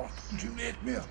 Artık cümle yetmiyor.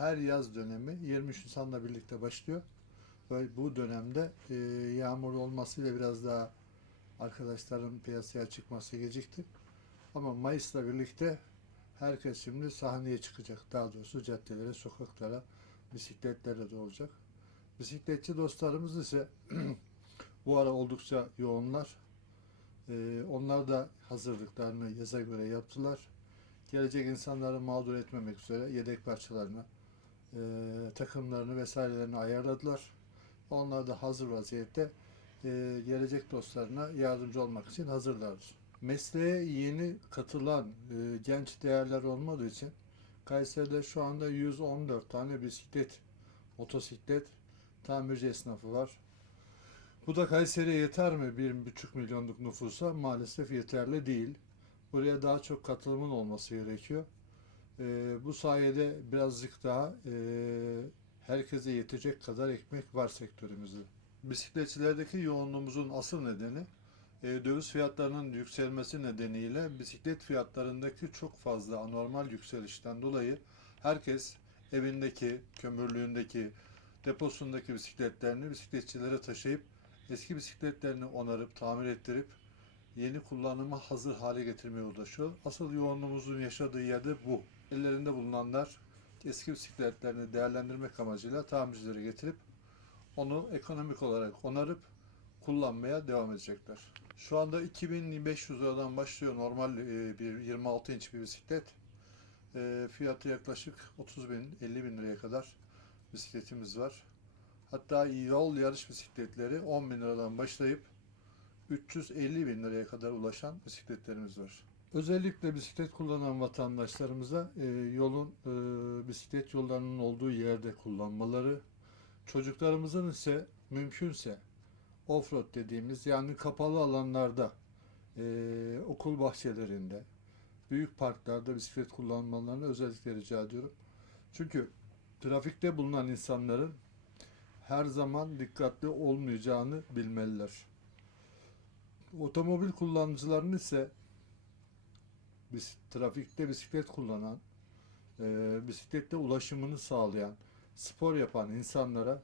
Her yaz dönemi 23 Nisan'la birlikte başlıyor. Ve bu dönemde e, yağmur olmasıyla biraz daha arkadaşların piyasaya çıkması gecikti. Ama Mayıs'la birlikte herkes şimdi sahneye çıkacak. Daha doğrusu caddelere, sokaklara, bisikletlere de olacak. Bisikletçi dostlarımız ise bu ara oldukça yoğunlar. E, onlar da hazırlıklarını yaza göre yaptılar. Gelecek insanları mağdur etmemek üzere yedek parçalarını, e, takımlarını vesairelerini ayarladılar. Onlar da hazır vaziyette e, gelecek dostlarına yardımcı olmak için hazırlardır. Mesleğe yeni katılan e, genç değerler olmadığı için Kayseri'de şu anda 114 tane bisiklet, motosiklet tamirci esnafı var. Bu da Kayseri'ye yeter mi? 1,5 milyonluk nüfusa maalesef yeterli değil. Buraya daha çok katılımın olması gerekiyor. Ee, bu sayede birazcık daha e, herkese yetecek kadar ekmek var sektörümüzde. Bisikletçilerdeki yoğunluğumuzun asıl nedeni e, döviz fiyatlarının yükselmesi nedeniyle bisiklet fiyatlarındaki çok fazla anormal yükselişten dolayı herkes evindeki, kömürlüğündeki, deposundaki bisikletlerini bisikletçilere taşıyıp eski bisikletlerini onarıp, tamir ettirip yeni kullanıma hazır hale getirmeye uğraşıyor. Asıl yoğunluğumuzun yaşadığı yerde bu. Ellerinde bulunanlar eski bisikletlerini değerlendirmek amacıyla tamircilere getirip onu ekonomik olarak onarıp kullanmaya devam edecekler. Şu anda 2500 liradan başlıyor normal e, bir 26 inç bir bisiklet. E, Fiyatı yaklaşık 30 bin 50 bin liraya kadar bisikletimiz var. Hatta yol yarış bisikletleri 10 bin liradan başlayıp 350 bin liraya kadar ulaşan bisikletlerimiz var. Özellikle bisiklet kullanan vatandaşlarımıza e, yolun e, bisiklet yollarının olduğu yerde kullanmaları, çocuklarımızın ise mümkünse offroad dediğimiz yani kapalı alanlarda, e, okul bahçelerinde, büyük parklarda bisiklet kullanmalarını özellikle rica ediyorum. Çünkü trafikte bulunan insanların her zaman dikkatli olmayacağını bilmeliler. Otomobil kullanıcılarının ise bis, trafikte bisiklet kullanan, e, bisikletle ulaşımını sağlayan, spor yapan insanlara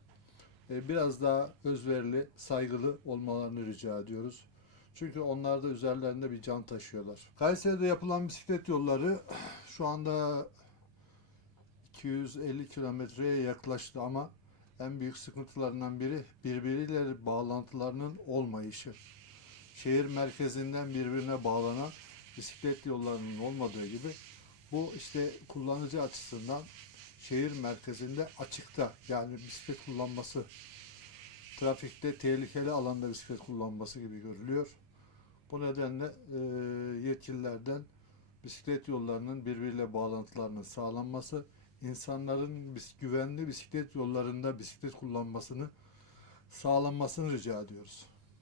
e, biraz daha özverili, saygılı olmalarını rica ediyoruz. Çünkü onlar da üzerlerinde bir can taşıyorlar. Kayseri'de yapılan bisiklet yolları şu anda 250 kilometreye yaklaştı ama en büyük sıkıntılarından biri birbiriyle bağlantılarının olmayışı. Şehir merkezinden birbirine bağlanan bisiklet yollarının olmadığı gibi bu işte kullanıcı açısından şehir merkezinde açıkta yani bisiklet kullanması trafikte tehlikeli alanda bisiklet kullanması gibi görülüyor. Bu nedenle e, yetkililerden bisiklet yollarının birbiriyle bağlantılarının sağlanması, insanların bis- güvenli bisiklet yollarında bisiklet kullanmasını sağlanmasını rica ediyoruz.